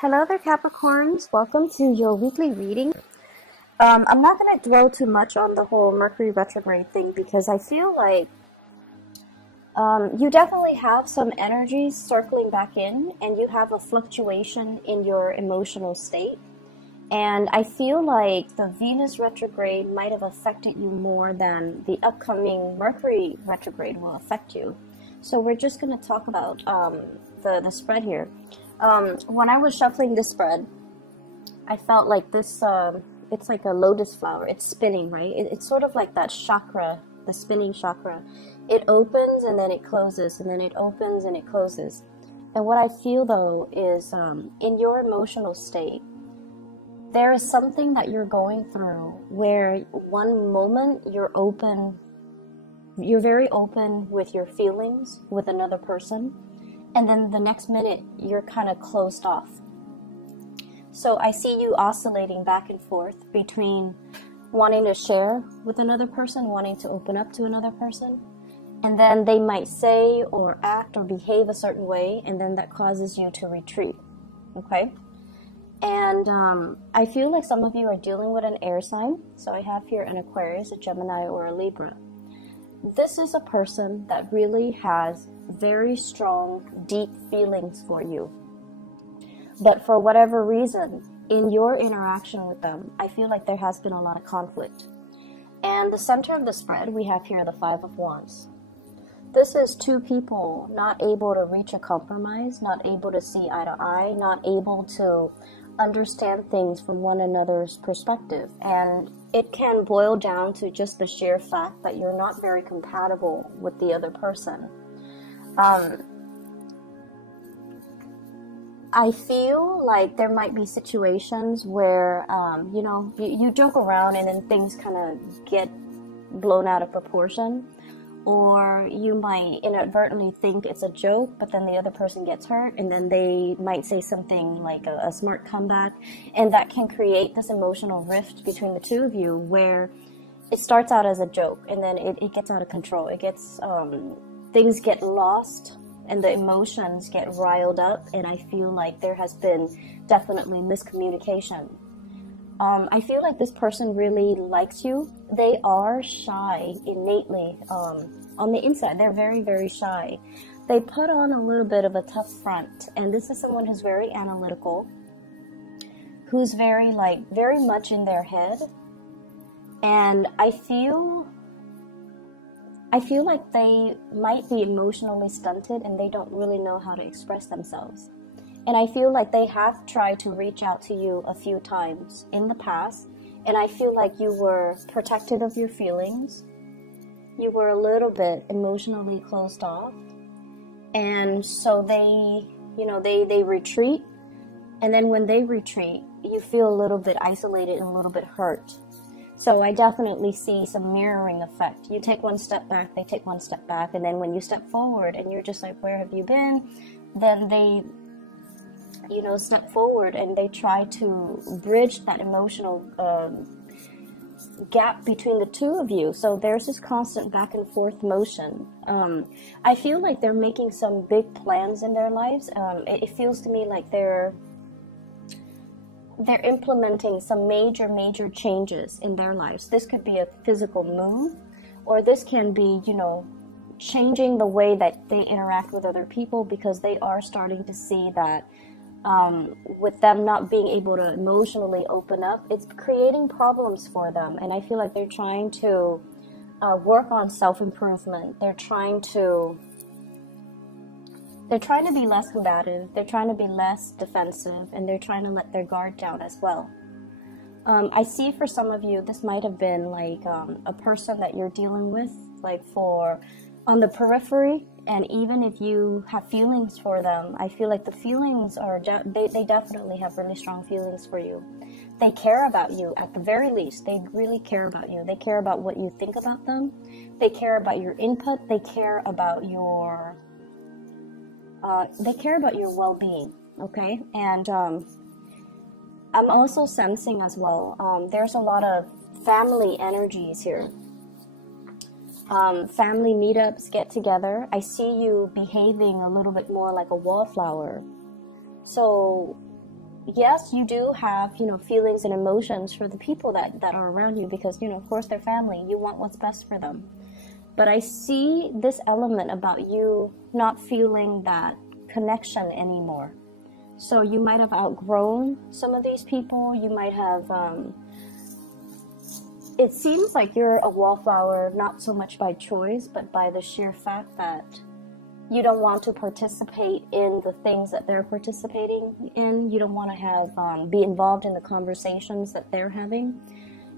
Hello there, Capricorns. Welcome to your weekly reading. I'm not going to dwell too much on the whole Mercury retrograde thing because I feel like you definitely have some energies circling back in, and you have a fluctuation in your emotional state. And I feel like the Venus retrograde might have affected you more than the upcoming Mercury retrograde will affect you. So we're just going to talk about the spread here. When I was shuffling this spread, I felt like this, it's like a lotus flower. It's spinning, right? It's sort of like that chakra, the spinning chakra. It opens and then it closes, and then it opens and it closes. And what I feel, though, is in your emotional state, there is something that you're going through where one moment you're open, you're very open with your feelings with another person. And then the next minute, you're kind of closed off. So I see you oscillating back and forth between wanting to share with another person, wanting to open up to another person. And then they might say or act or behave a certain way, and then that causes you to retreat. Okay? And I feel like some of you are dealing with an air sign. So I have here an Aquarius, a Gemini, or a Libra. This is a person that really has very strong, deep feelings for you. But for whatever reason, in your interaction with them, I feel like there has been a lot of conflict. And the center of the spread, we have here the Five of Wands. This is two people not able to reach a compromise, not able to see eye to eye, not able to understand things from one another's perspective. And it can boil down to just the sheer fact that you're not very compatible with the other person. I feel like there might be situations where, you joke around and then things kind of get blown out of proportion. Or you might inadvertently think it's a joke, but then the other person gets hurt, and then they might say something like a smart comeback, and that can create this emotional rift between the two of you where it starts out as a joke, and then it gets out of control. It gets, things get lost, and the emotions get riled up, and I feel like there has been definitely miscommunication. I feel like this person really likes you. They are shy innately. On the inside, they're very, very shy. They put on a little bit of a tough front. And this is someone who's very analytical, who's very much in their head. And I feel like they might be emotionally stunted and they don't really know how to express themselves. And I feel like they have tried to reach out to you a few times in the past. And I feel like you were protective of your feelings. You were a little bit emotionally closed off. And so they retreat. And then when they retreat, you feel a little bit isolated and a little bit hurt. So I definitely see some mirroring effect. You take one step back, they take one step back. And then when you step forward and you're just like, where have you been? Then they step forward and they try to bridge that emotional gap between the two of you. So there's this constant back and forth motion. I feel like they're making some big plans in their lives. It feels to me like they're implementing some major changes in their lives. This could be a physical move, or this can be, changing the way that they interact with other people, because they are starting to see that with them not being able to emotionally open up, it's creating problems for them. And I feel like they're trying to work on self-improvement. They're trying to be less combative. They're trying to be less defensive, and they're trying to let their guard down as well. I see for some of you, this might have been like a person that you're dealing with, like on the periphery. And even if you have feelings for them, I feel like the feelings are, they definitely have really strong feelings for you. They care about you at the very least. They really care about you. They care about what you think about them. They care about your input. They care about your well-being, okay? And I'm also sensing as well, there's a lot of family energies here. Family meetups, get together. I see you behaving a little bit more like a wallflower. So yes, you do have, feelings and emotions for the people that are around you because, of course, they're family. You want what's best for them. But I see this element about you not feeling that connection anymore. So you might have outgrown some of these people. You might have, it seems like you're a wallflower, not so much by choice, but by the sheer fact that you don't want to participate in the things that they're participating in. You don't want to have, be involved in the conversations that they're having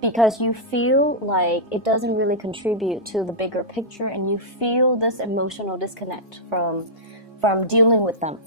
because you feel like it doesn't really contribute to the bigger picture, and you feel this emotional disconnect from dealing with them.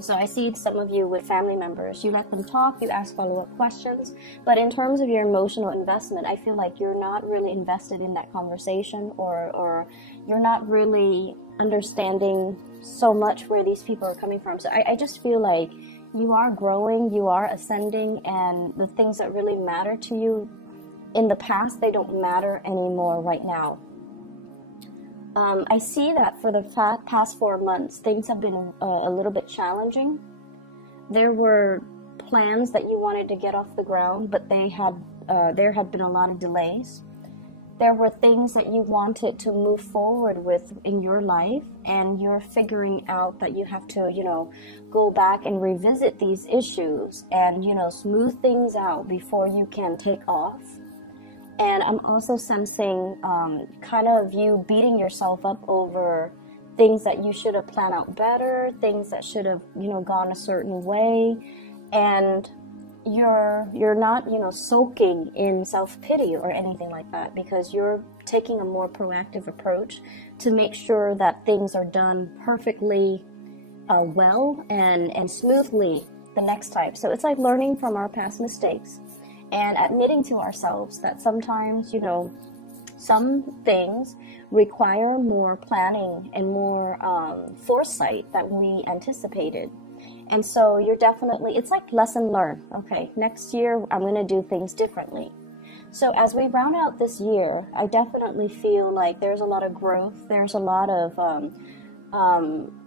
So I see some of you with family members, you let them talk, you ask follow-up questions, but in terms of your emotional investment, I feel like you're not really invested in that conversation, or you're not really understanding so much where these people are coming from. So I just feel like you are growing, you are ascending, and the things that really matter to you in the past, they don't matter anymore right now. I see that for the past 4 months, things have been a little bit challenging. There were plans that you wanted to get off the ground, but there had been a lot of delays. There were things that you wanted to move forward with in your life, and you're figuring out that you have to, go back and revisit these issues and, smooth things out before you can take off. And I'm also sensing kind of you beating yourself up over things that you should have planned out better, things that should have, gone a certain way. And you're not, soaking in self-pity or anything like that, because you're taking a more proactive approach to make sure that things are done perfectly well and smoothly the next time. So it's like learning from our past mistakes and admitting to ourselves that sometimes, some things require more planning and more foresight than we anticipated. And so you're definitely, it's like lesson learned. Okay, next year I'm going to do things differently. So as we round out this year, I definitely feel like there's a lot of growth. There's a lot of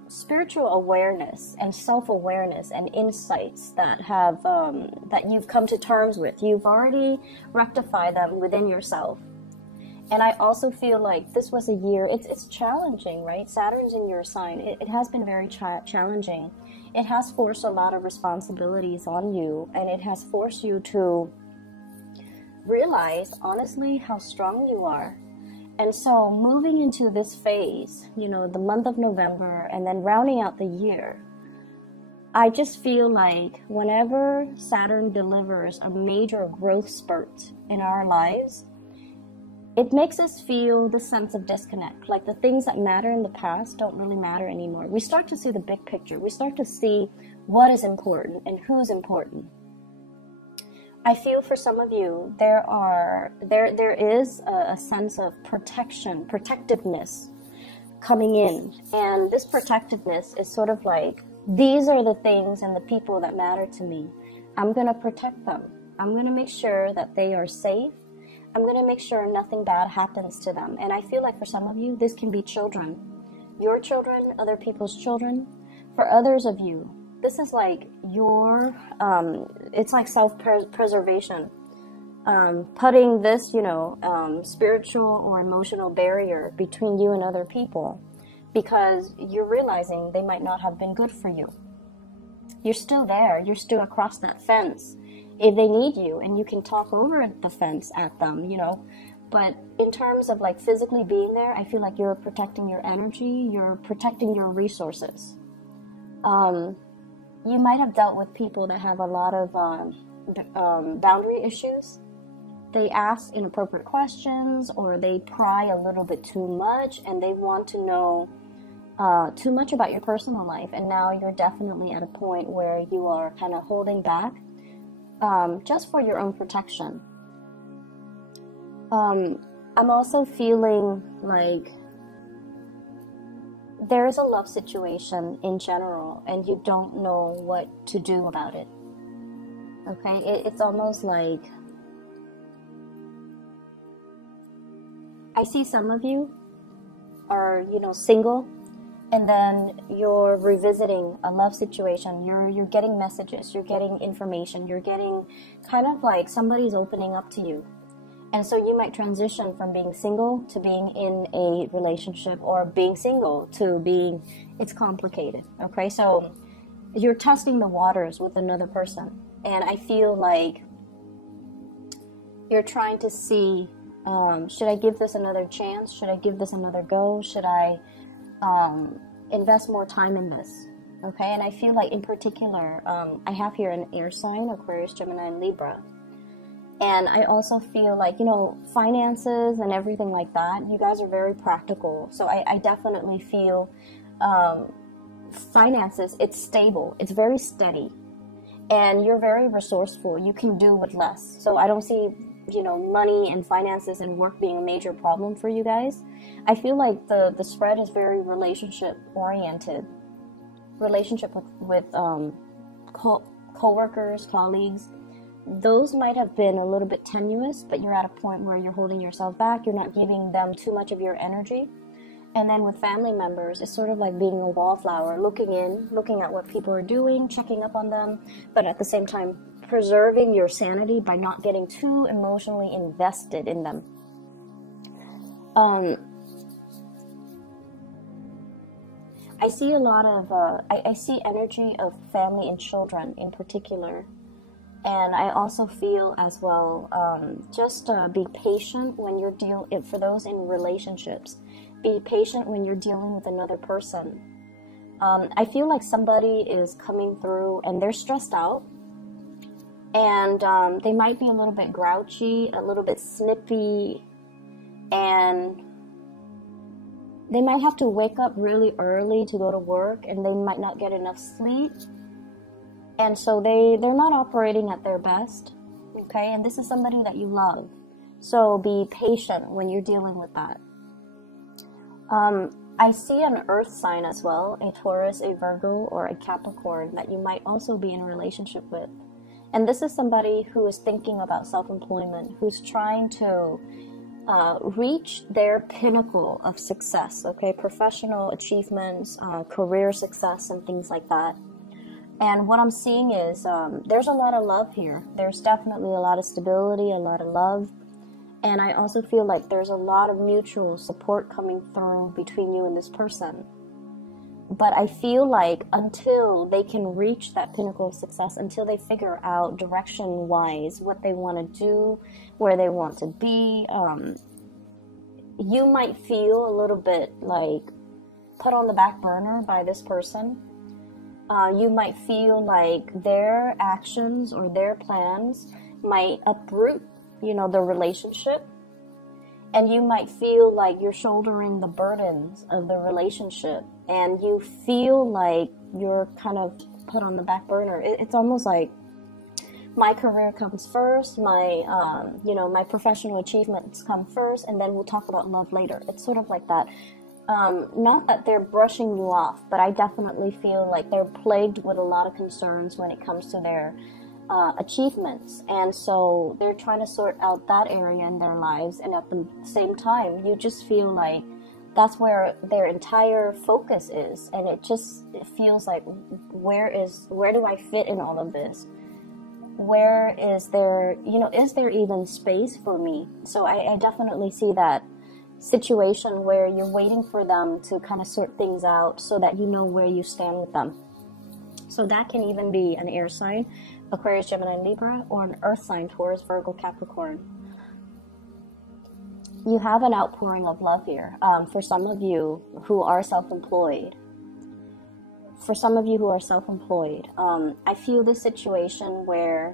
spiritual awareness and self-awareness and insights that have that you've come to terms with. You've already rectified them within yourself. And I also feel like this was a year, it's challenging, right? Saturn's in your sign. It has been very challenging. It has forced a lot of responsibilities on you, and it has forced you to realize, honestly, how strong you are. And so moving into this phase, the month of November, and then rounding out the year, I just feel like whenever Saturn delivers a major growth spurt in our lives, it makes us feel the sense of disconnect. Like the things that matter in the past don't really matter anymore. We start to see the big picture. We start to see what is important and who's important. I feel for some of you, there is a sense of protectiveness coming in. And this protectiveness is sort of like, these are the things and the people that matter to me. I'm going to protect them. I'm going to make sure that they are safe. I'm going to make sure nothing bad happens to them. And I feel like for some of you, this can be children. Your children, other people's children. For others of you, this is like your, it's like self-preservation. Putting this, spiritual or emotional barrier between you and other people, because you're realizing they might not have been good for you. You're still there. You're still across that fence if they need you, and you can talk over the fence at them, But in terms of like physically being there, I feel like you're protecting your energy. You're protecting your resources. You might have dealt with people that have a lot of boundary issues. They ask inappropriate questions, or they pry a little bit too much, and they want to know too much about your personal life. And now you're definitely at a point where you are kind of holding back just for your own protection. I'm also feeling like there is a love situation in general, and you don't know what to do about it. Okay, it's almost like I see some of you are, single, And then you're revisiting a love situation. You're getting messages, you're getting information, you're getting kind of like somebody's opening up to you. And so you might transition from being single to being in a relationship, or being single to being, it's complicated, okay? So you're testing the waters with another person. And I feel like you're trying to see, should I give this another chance? Should I give this another go? Should I invest more time in this? Okay, and I feel like in particular, I have here an air sign, Aquarius, Gemini, and Libra. And I also feel like, you know, finances and everything like that, you guys are very practical. So I definitely feel finances, it's stable, it's very steady, and you're very resourceful. You can do with less. So I don't see, you know, money and finances and work being a major problem for you guys. I feel like the spread is very relationship oriented. Relationship with co-workers, colleagues. Those might have been a little bit tenuous, but you're at a point where you're holding yourself back. You're not giving them too much of your energy. And then with family members, it's sort of like being a wallflower, looking in, looking at what people are doing, checking up on them, but at the same time, preserving your sanity by not getting too emotionally invested in them. I see a lot of, I see energy of family and children in particular. And I also feel as well, just be patient when you're for those in relationships, be patient when you're dealing with another person. I feel like somebody is coming through and they're stressed out, and they might be a little bit grouchy, a little bit snippy, and they might have to wake up really early to go to work, and they might not get enough sleep. And so they're not operating at their best, okay? And this is somebody that you love. So be patient when you're dealing with that. I see an earth sign as well, a Taurus, a Virgo, or a Capricorn that you might also be in a relationship with. And this is somebody who is thinking about self-employment, who's trying to reach their pinnacle of success, okay? Professional achievements, career success, and things like that. And what I'm seeing is there's a lot of love here. There's definitely a lot of stability, a lot of love. And I also feel like there's a lot of mutual support coming through between you and this person. But I feel like until they can reach that pinnacle of success, until they figure out direction-wise what they want to do, where they want to be, you might feel a little bit like put on the back burner by this person. You might feel like their actions or their plans might uproot, you know, the relationship. And you might feel like you're shouldering the burdens of the relationship. And you feel like you're kind of put on the back burner. It's almost like my career comes first, my, you know, my professional achievements come first, and then we'll talk about love later. It's sort of like that. Not that they're brushing you off, but I definitely feel like they're plagued with a lot of concerns when it comes to their achievements. And so they're trying to sort out that area in their lives. And at the same time, you just feel like that's where their entire focus is. And it feels like, where do I fit in all of this? Where is there, you know, is there even space for me? So I definitely see that situation where you're waiting for them to kind of sort things out so that you know where you stand with them. So that can even be an air sign, Aquarius, Gemini, Libra, or an earth sign, Taurus, Virgo, Capricorn. You have an outpouring of love here. For some of you who are self-employed, I feel this situation where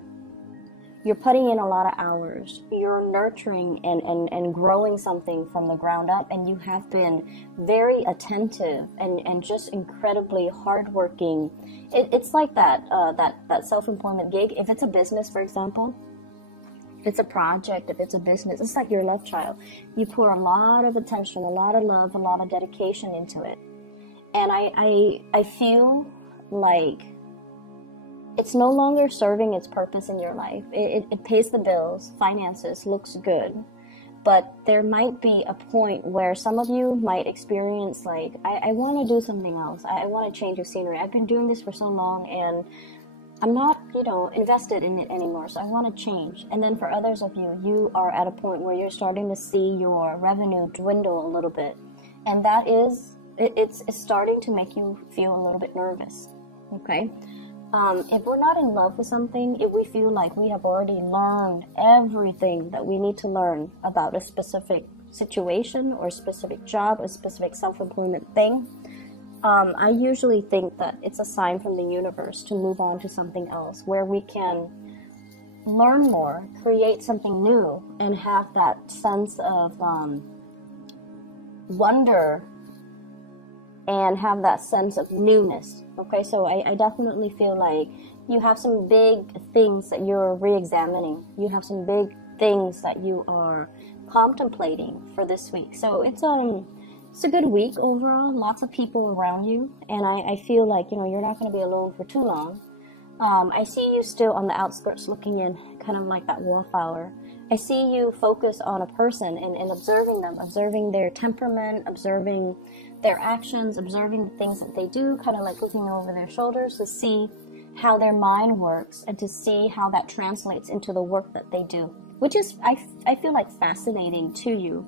you're putting in a lot of hours. You're nurturing and growing something from the ground up, and you have been very attentive and just incredibly hardworking. It's like that self-employment gig. If it's a business, for example, if it's a project, if it's a business, it's like your love child. You pour a lot of attention, a lot of love, a lot of dedication into it. And I feel like it's no longer serving its purpose in your life. It pays the bills, finances, looks good. but there might be a point where some of you might experience like, I want to do something else. I want to change of scenery. I've been doing this for so long and I'm not, you know, invested in it anymore, so I want to change. And then for others of you, you are at a point where you're starting to see your revenue dwindle a little bit. And that is, it's starting to make you feel a little bit nervous, okay? If we're not in love with something, if we feel like we have already learned everything that we need to learn about a specific situation or a specific job, a specific self-employment thing, I usually think that it's a sign from the universe to move on to something else where we can learn more, create something new, and have that sense of wonder and have that sense of newness. Okay, so I definitely feel like you have some big things that you're re-examining. You have some big things that you are contemplating for this week. So it's a good week overall, lots of people around you, and I feel like, you know, you're not going to be alone for too long. I see you still on the outskirts looking in, kind of like that wallflower. I see you focus on a person and observing them, observing their temperament, observing their actions, observing the things that they do, kind of like looking over their shoulders to see how their mind works and to see how that translates into the work that they do, which is, I feel like, fascinating to you.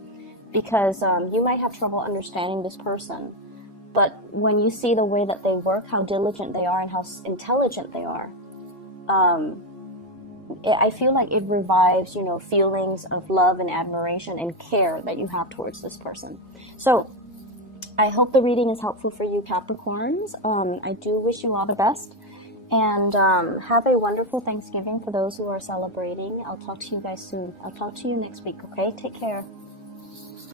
Because you might have trouble understanding this person, but when you see the way that they work, how diligent they are, and how intelligent they are, I feel like it revives, you know, feelings of love and admiration and care that you have towards this person. So I hope the reading is helpful for you, Capricorns. I do wish you all the best, and have a wonderful Thanksgiving for those who are celebrating. I'll talk to you guys soon. I'll talk to you next week, okay? Take care.